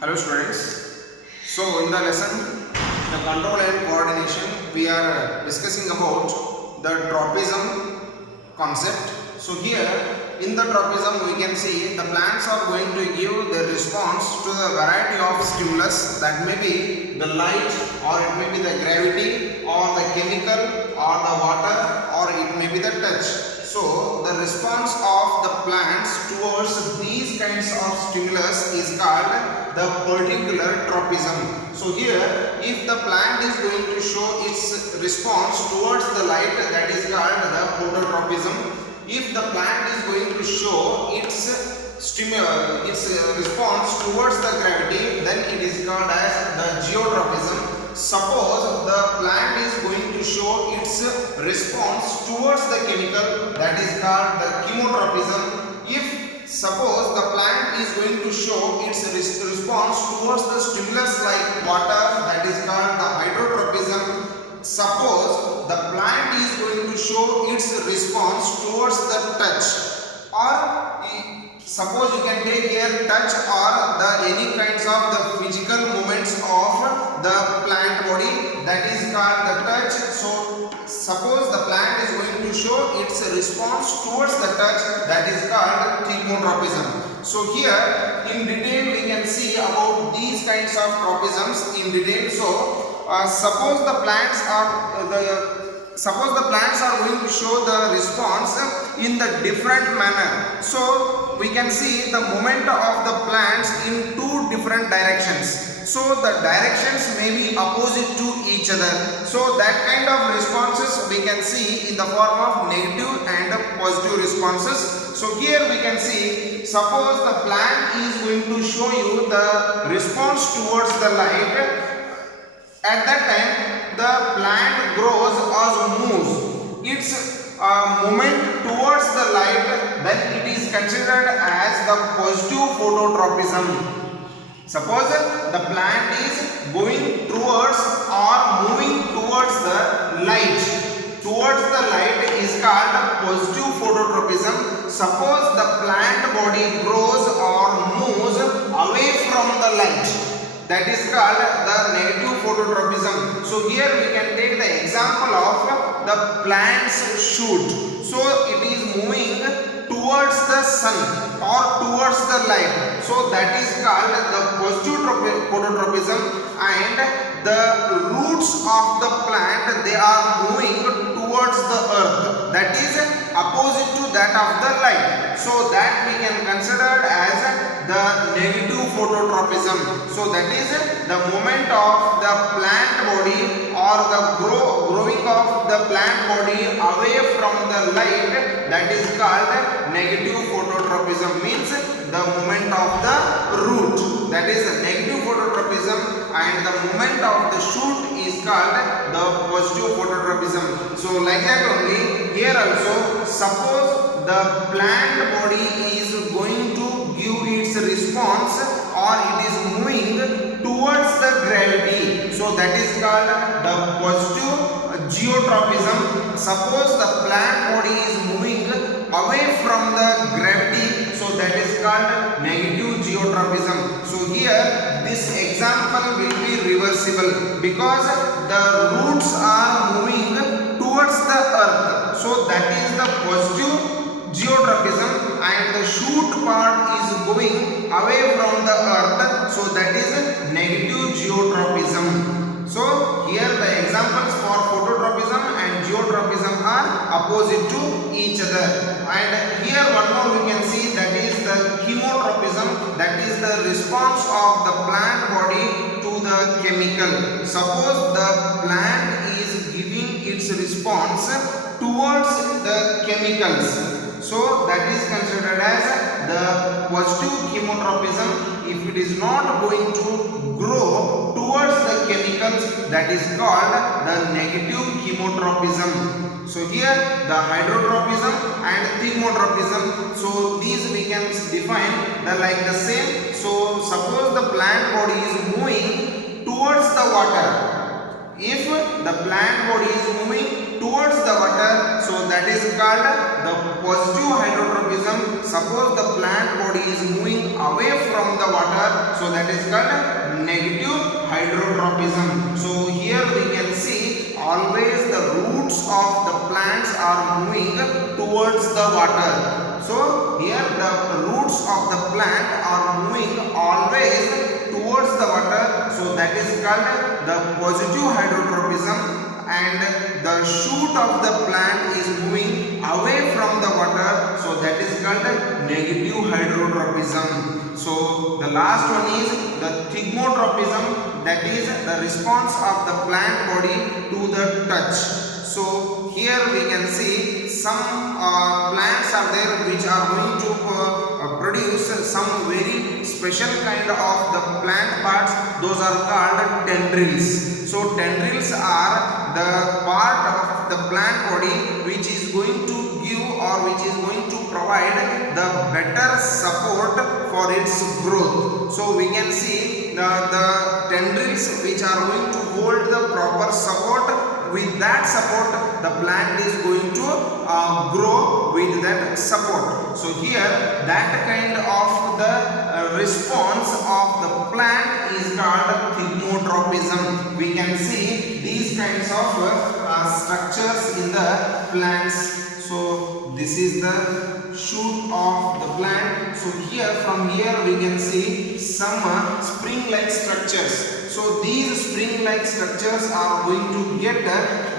Hello students. So in the lesson the control and coordination we are discussing about the tropism concept. So here in the tropism we can see the plants are going to give their response to the variety of stimulus, that may be the light, or it may be the gravity, or the chemical, or the water, or it may be the touch. So the response of the plants towards these kinds of stimulus is called the particular tropism. So here if the plant is going to show its response towards the light, that is called the phototropism. If the plant is going to show its response towards the gravity, then it is called as the geotropism. Suppose the plant is going to show its response towards the chemical, that is called the chemotropism. If suppose the plant is going to show its response towards the stimulus like water, that is called the hydrotropism. Suppose the plant is going to show its response towards the touch, or suppose you can take here touch or the any kinds of the physical movements of the plant body, that is called the touch. So suppose the plant is going to show its response towards the touch, that is called thermodrupalism. So here in detail we can see about these kinds of tropisms in detail. So suppose the plants are going to show the response in the different manner. So we can see the movement of the plants in two different directions. So the directions may be opposite to each other. So that kind of responses we can see in the form of negative and positive responses. So here we can see, suppose the plant is going to show you the response towards the light. At that time the plant grows or moves its movement towards the light, then it is considered as the positive phototropism. Suppose the plant is going towards or moving towards the light is called positive phototropism. Suppose the plant body grows or moves away from the light, that is called the negative phototropism. So here we can take the example of the plant's shoot. So it is moving towards the sun or towards the light. So that is called the positive phototropism. And the roots of the plant, they are moving towards the earth, that is opposite to that of the light. So that we can consider as the negative phototropism. So that is the movement of the plant body or the growing of the plant body away from the light, that is called negative phototropism, means the movement of the root, that is the negative phototropism, and the movement of the shoot is called the positive phototropism. So like that only here also, suppose the plant body is going to give its response or it is moving towards the gravity, so that is called the positive geotropism. Suppose the plant body is moving away from the gravity, so that is called negative geotropism. So here this example will be reversible because the roots are moving towards the earth, so that is the positive geotropism, and the shoot part is going away from the earth, so that is negative geotropism. So here the examples for phototropism and geotropism are opposite to each other. And here one more we can see, that is the chemotropism, that is the response of the plant body to the chemical. Suppose the plant is giving its response towards the chemicals, so that is considered as the positive chemotropism. If it is not going to grow towards the chemicals, that is called the negative chemotropism. So here the hydrotropism and thermodrupalism, so these we can define the like the same. So suppose the plant body is moving towards the water. If the plant body is moving towards the water, so that is called the positive hydrotropism. Suppose the plant body is moving away from the water, so that that is called negative hydrotropism. So here we can see always the roots of the plants are moving towards the water. So here the roots of the plant are moving always towards the water. So that is called the positive hydrotropism. And the shoot of the plant is moving away from the water, so that is called negative hydrotropism. So the last one is the Thermodrupalism, that is the response of the plant body to the touch. So here we can see some plants are there which are going to produce some very special kind of the plant parts. Those are called tendrils. So tendrils are the part of the plant body which is going to give or which is going to provide the better support for its growth. So we can see the tendrils which are going to hold the proper support. With that support, the plant is going to grow with that support. So here that kind of the response of the plant is called Thermodrupalism. We can see these kinds of structures in the plants. So this is the shoot of the plant. So here from here we can see some spring-like structures. So these spring-like structures are going to get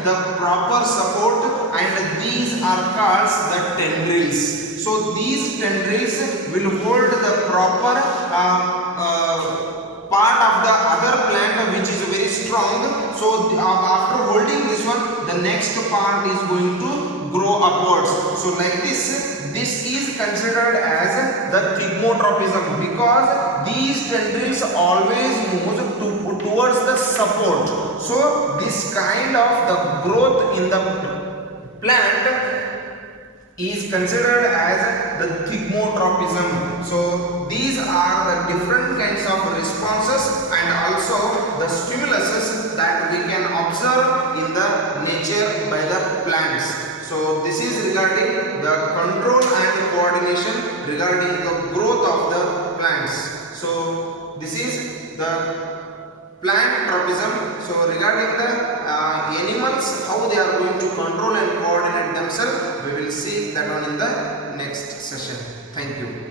the proper support, and these are called the tendrils. So these tendrils will hold the proper part of the other plant which is very strong. So after holding this one, the next part is going to grow upwards. So like this is considered as the Thermodrupalism, because these tendrils always move towards the support. So this kind of the growth in the plant is considered as the Thermodrupalism. So these are the different kinds of responses and also the stimuluses that we can observe in the nature by the plants. So this is regarding the control and coordination regarding the growth of the plants. So this is the plant tropism. So regarding the animals, how they are going to control and coordinate themselves, we will see that one in the next session. Thank you.